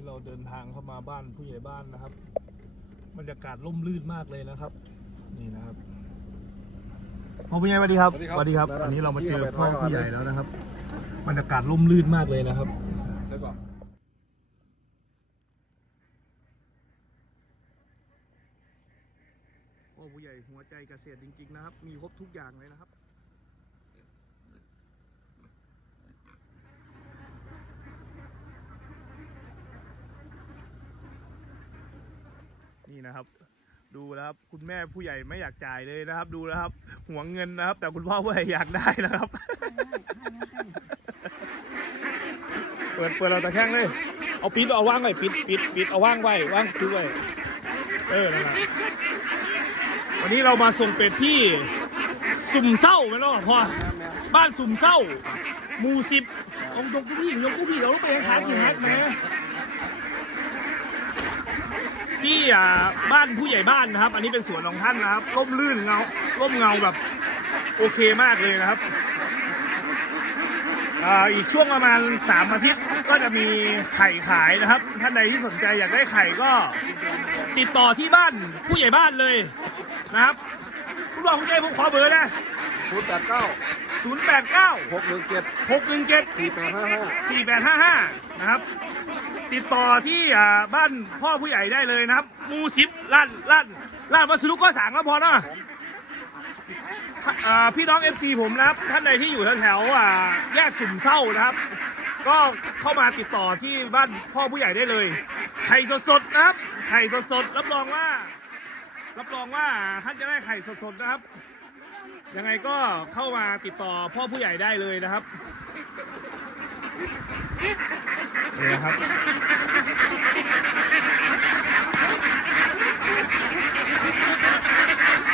นี้เราเดินทางเข้ามาบ้านผู้ใหญ่บ้านนะครับบรรยากาศร่มรื่นมากเลยนะครับ นี่นะครับพ่อผู้ใหญ่สวัสดีครับสวัสดีครับสวัสดีครับได้ๆอันนี้เรามาเจอพี่พ่อเข้าไปผู้ใหญ่ก่อนเลยแล้วนะครับบรรยากาศร่มรื่นมากเลยนะครับเดี๋ยวก่อนพ่อผู้ใหญ่หัวใจเกษตรจริงๆนะครับ มีครบทุกอย่างเลยนะครับ นี่นะครับ ดูแล้วครับคุณแม่ผู้ใหญ่ไม่อยากจ่ายเลยนะครับ ดูแล้วครับหวงเงินนะครับ แต่คุณพ่อผู้ใหญ่อยากได้นะครับ เปิดเปิดเราตะแคงเลยเอาปิดเอาว่างไว้ปิดปิดปิดเอาว่างไว้ว่างคือไว้เออนะวันนี้เรามาส่งเป็ดที่สุ่มเศร้าไหมเนาะพ่อบ้านสุ่มเศร้าหมู่สิบเอายกผู้พี่ยกผู้พี่เราต้องไปขาสิฮัทไหม ที่อ่าบ้านผู้ใหญ่บ้านนะครับ อันนี้เป็นสวนของท่านนะครับร่มรื่นเงาร่มเงาแบบโอเคมากเลยนะครับอ่าอีกช่วงประมาณ3อาทิตย์ก็จะมีไข่ขายนะครับ ท่านใดที่สนใจอยากได้ไข่ก็ติดต่อที่บ้านผู้ใหญ่บ้านเลยนะครับคุณบอกคุณใจผมขอเบอร์นะศูนย์แปดเก้า089 หกหนึ่งเจ็ด617 สี่แปดห้าห้า 4855 นะครับ ติดต่อที่อ่าบ้านพ่อผู้ใหญ่ได้เลยนะครับหมูสิบล้านล้านล้านวัสดุก็สั่งแล้วพอเนาะอ่าพี่น้อง FC ผมนะครับ ท่านใดที่อยู่แถวๆอ่าแยกสุ่มเศร้านะครับ ก็เข้ามาติดต่อที่บ้านพ่อผู้ใหญ่ได้เลย ไข่สดๆนะครับ ไข่สดๆรับรองว่า รับรองว่าท่านจะได้ไข่สดๆนะครับ ยังไงก็เข้ามาติดต่อพ่อผู้ใหญ่ได้เลยนะครับ นี่ครับ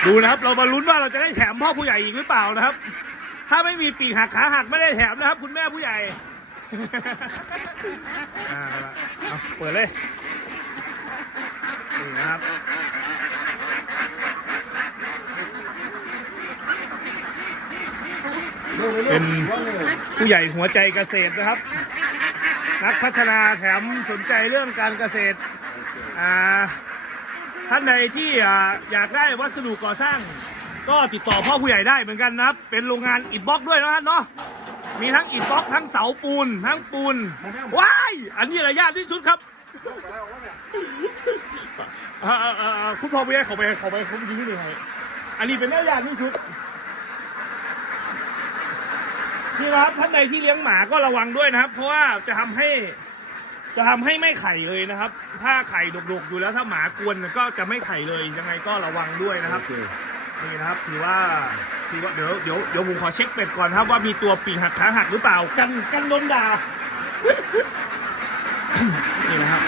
ดูนะครับ เรามาลุ้นว่าเราจะได้แถมพ่อผู้ใหญ่อีกหรือเปล่านะครับ ถ้าไม่มีปีกหักขาหักไม่ได้แถมนะครับ คุณแม่ผู้ใหญ่อ่าเอาละเอาเปิดเลยนี่นะครับเป็นผู้ใหญ่หัวใจเกษตรนะครับ นักพัฒนาแถมสนใจเรื่องการเกษตรท่านใดที่อยากได้วัสดุก่อสร้าง ก็ติดต่อพ่อผู้ใหญ่ได้เหมือนกันนะครับ เป็นโรงงานอิฐบล็อกด้วยนะท่านเนาะมีทั้งอิฐบล็อกทั้งเสาปูนทั้งปูนว้ายอันนี้ระยะที่สุดครับคุณพ่อผู้ใหญ่เขาไปเขาไปเขาไปยิงที่ไหนอันนี้เป็นระยะที่สุด นี่นะครับท่านใดที่เลี้ยงหมาก็ระวังด้วยนะครับ เพราะว่าจะทำให้ จะทำให้ไม่ไข่เลยนะครับ ถ้าไข่ดกๆอยู่แล้วถ้าหมากวนก็จะไม่ไข่เลยยังไงก็ระวังด้วยนะครับโอเคนี่นะครับถือว่าถือว่าเดี๋ยวเดี๋ยวเดี๋ยวผมขอเช็คเป็ดก่อนครับว่ามีตัวปีกหักขาหักหรือเปล่ากันกันโดนด่า นี่นะครับ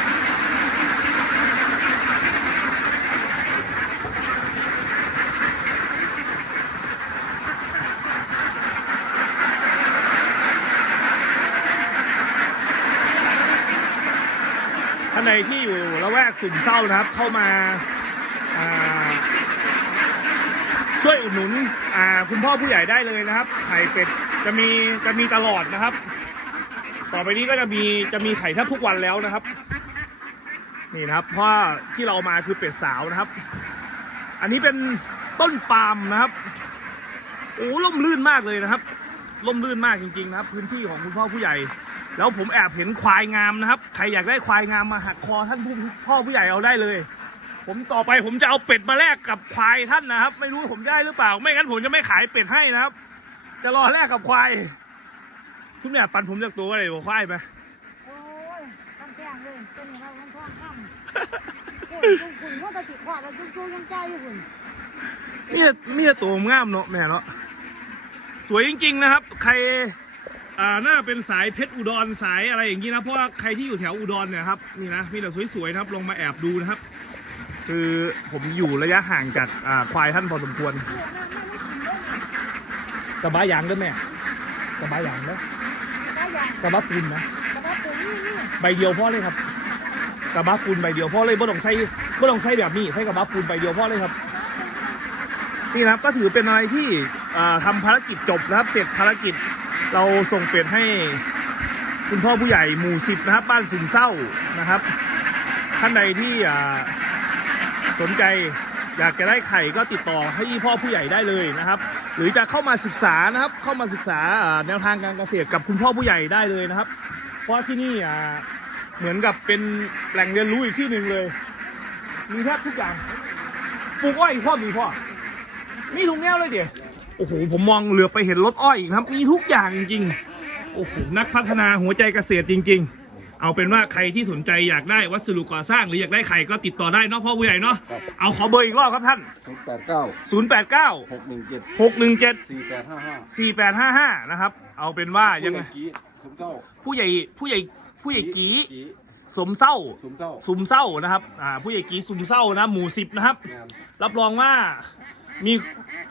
ท่านใดที่อยู่ละแวกสุ่มเศร้านะครับ เข้ามาาช่วยอุดหนุนคุณพ่อผู้ใหญ่ได้เลยนะครับ ไข่เป็ดจะมีจะมีตลอดนะครับ ต่อไปนี้ก็จะมีจะมีไข่แทบทุกวันแล้วนะครับ นี่นะครับเพราะที่เรามาคือเป็ดสาวนะครับ อันนี้เป็นต้นปาล์มนะครับโอ้ล่มลื่นมากเลยนะครับล่มลื่นมากจริงๆนะครับ พื้นที่ของคุณพ่อผู้ใหญ่ แล้วผมแอบเห็นควายงามนะครับ ใครอยากได้ควายงามมาหักคอท่านผู้พ่อผู้ใหญ่เอาได้เลย ผมต่อไปผมจะเอาเป็ดมาแลกกับควายท่านนะครับ ไม่รู้ผมได้หรือเปล่า ไม่งั้นผมจะไม่ขายเป็ดให้นะครับ จะรอแลกกับควาย คุณเนี่ยปันผมจากตัวอะไรบอกควายไหมโอ้ยตั้งแจ้งเลยตัวนี้เราต้องท่องค่ำคุณคุณคุณว่าจะติดขวาแล้วจุ๊จุ๊ยังใจอยู่คุณนี่นี่ตัวงามเนาะแม่เนาะสวยจริง ๆ นะครับ ใคร อ่าน่าเป็นสายเพชรอุดรสายอะไรอย่างนี้นะ เพราะว่าใครที่อยู่แถวอุดรเนี่ยครับนี่นะมีแต่สวยๆนะครับลองมาแอบดูนะครับ คือผมอยู่ระยะห่างจากอ่าควายท่านพอสมควรกระบะยางด้วยแม่กระบะยางนะได้ยังกระบะปูนนะใบเดียวพ่อเลยครับ กระบะปูนใบเดียวพ่อเลยไม่ต้องใช้ไม่ต้องใช้แบบนี้ใช้กระบะปูนใบเดียวพ่อเลยครับนี่นะครับก็ถือเป็นอะไรที่อ่าทำภารกิจจบนะครับ เสร็จภารกิจ เราส่งเป็ดให้คุณพ่อผู้ใหญ่หมู่สิบนะครับ บ้านสุนเศร้านะครับ ท่านใดที่สนใจอยากจะได้ไข่ก็ติดต่อให้พ่อผู้ใหญ่ได้เลยนะครับ หรือจะเข้ามาศึกษานะครับ เข้ามาศึกษาแนวทางการเกษตรกับคุณพ่อผู้ใหญ่ได้เลยนะครับ เพราะที่นี่เหมือนกับเป็นแหล่งเรียนรู้อีกที่หนึ่งเลยมีแทบทุกอย่างปลูกอ้อยพ่อมีพ่อมีทุกแนวเลยเดี๋ยว โอ้โหผมมองเหลือบไปเห็นรถอ้อยอีกนะครับ มีทุกอย่างจริงๆโอ้โหนักพัฒนาหัวใจเกษตรจริง ๆ เอาเป็นว่าใครที่สนใจอยากได้วัสดุก่อสร้างหรืออยากได้ไข่ก็ติดต่อได้เนาะพ่อผู้ใหญ่เนาะเอาขอเบอร์อีกรอบครับท่าน ศูนย์แปดเก้า089 หกหนึ่งเจ็ด617 สี่แปดห้าห้า4855 นะครับ เอาเป็นว่ายังไงกี้สุมเศร้าผู้ใหญ่ผู้ใหญ่ผู้ใหญ่กี กี้ สมเศร้าสุมเศร้าซุมเศร้านะครับอ่าผู้ใหญ่กีซุมเศร้านะหมู่สิบนะครับ งานรับรองว่ามี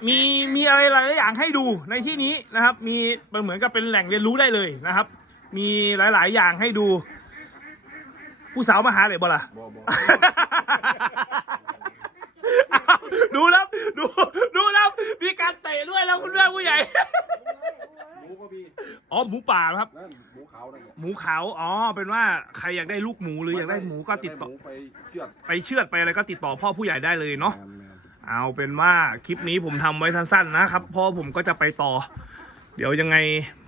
มีมีอะไรหลายๆอย่างให้ดูในที่นี้นะครับ มีมันเหมือนกับเป็นแหล่งเรียนรู้ได้เลยนะครับ มีหลายๆอย่างให้ดู ผู้สาวมาหาเลยบ่ล่ะ บอบอ อ้าวดูแล้วดูดูแล้วมีการเตะด้วยแล้วคุณแม่ผู้ใหญ่ห มูก็มีอ๋อหมูป่าครับ นั่นหมูขาวนั่นแหละหมูขาวอ๋อเป็นว่าใครอยากได้ลูกหมูหรืออยากได้หมูก็ติดต่อหมูไปเชือดไปเชือดไปอะไรก็ติดต่อพ่อผู้ใหญ่ได้เลยเนาะแมนแมนเอาเป็นว่าคลิปนี้ผมทำไว้สั้นๆนะครับเพราะผมก็จะไปต่อ เดี๋ยวยังไง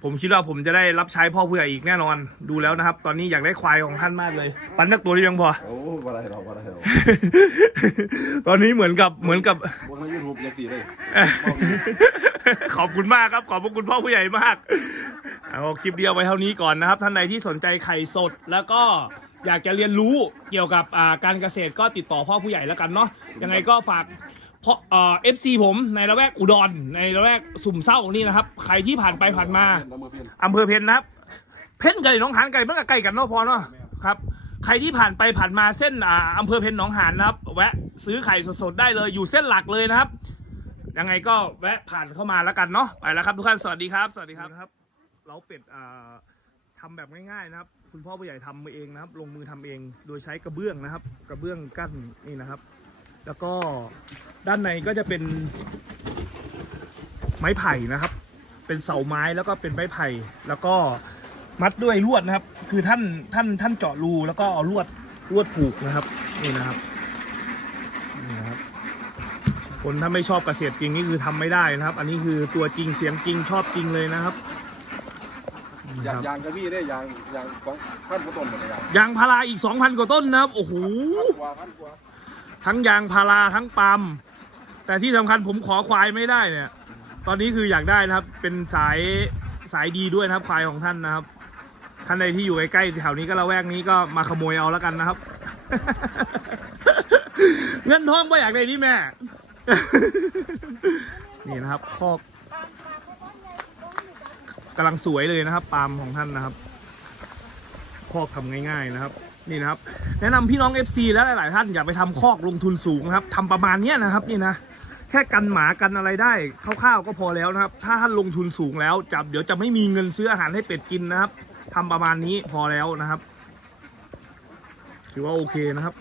ผมคิดว่าผมจะได้รับใช้พ่อผู้ใหญ่อีกแน่นอนดูแล้วนะครับ ตอนนี้อยากได้ควายของท่านมากเลย ปันนักตัวนี้ยังพอโอ้บ่ได้หรอกบ่ได้หรอกตอนนี้เหมือนกับเหมือนกับ บนในยูทูบยังสี่เลย ขอบคุณมากครับ ขอบพระคุณพ่อผู้ใหญ่มาก เอาคลิปเดียวไปเท่านี้ก่อนนะครับ ท่านใดที่สนใจไข่สดแล้วก็อยากจะเรียนรู้เกี่ยวกับอ่าการเกษตรก็ติดต่อพ่อผู้ใหญ่แล้วกันเนาะยังไงก็ฝากเพราะเอ่อฟซีผมในละแวกอุดรในละแวกสุ่มเศร้านี่นะครับ ใครที่ผ่านไปผ่านมาอำเภอเพนนะครับ เพนไก่หนองหานไก่เมื่อไก่กันเนาะพอเนาะครับใครที่ผ่านไปผ่านมาเส้นอ่าอำเภอเพนหนองหานนะครับ แวะซื้อไข่สดๆได้เลยอยู่เส้นหลักเลยนะครับ ยังไงก็แวะผ่านเข้ามาแล้วกันเนาะไปแล้วครับทุกท่านสวัสดีครับ สวัสดีครับครับ เราเป็ดอ่าทำแบบง่ายๆนะครับ คุณพ่อผู้ใหญ่ทำเองนะครับ ลงมือทำเองโดยใช้กระเบื้องนะครับ กระเบื้องกั้นนี่นะครับ แล้วก็ด้านในก็จะเป็นไม้ไผ่นะครับ เป็นเสาไม้แล้วก็เป็นไม้ไผ่แล้วก็มัดด้วยลวดนะครับ คือท่านท่านท่านเจาะรูแล้วก็เอาลวดลวดผูกนะครับนี่นะครับ คนถ้าไม่ชอบเกษตรจริงนี่คือทำไม่ได้นะครับ อันนี้คือตัวจริงเสียงจริงชอบจริงเลยนะครับนี่ยางครับยางกระบี่ได้ยางยางของพันกว่าต้นหมดเลยยางยางพาราอีก2,000กว่าต้นนะครับ โอ้โหพันกว่าพันกว่าทั้งยางพาราทั้งปาล์มแต่ที่สำคัญผมขอควายไม่ได้เนี่ย ตอนนี้คืออยากได้นะครับ เป็นสายสายดีด้วยนะครับควายของท่านนะครับท่านใดที่อยู่ใกล้ๆแถวนี้ก็ละแวกนี้ก็มาขโมยเอาแล้วกันนะครับ เงินทองไม่อยากได้นี่แม่ นี่นะครับคอกกำลังสวยเลยนะครับปาล์มของท่านนะครับคอกทำง่าย ๆนะครับ นี่นะครับ แนะนำพี่น้อง FC และหลายๆท่านอย่าไปทำคอกลงทุนสูงนะครับทำประมาณนี้นะครับนี่นะแค่กันหมากันอะไรได้คร่าวๆก็พอแล้วนะครับ ถ้าท่านลงทุนสูงแล้วจะเดี๋ยวจะไม่มีเงินซื้ออาหารให้เป็ดกินนะครับทำประมาณนี้พอแล้วนะครับ ถือว่าโอเคนะครับ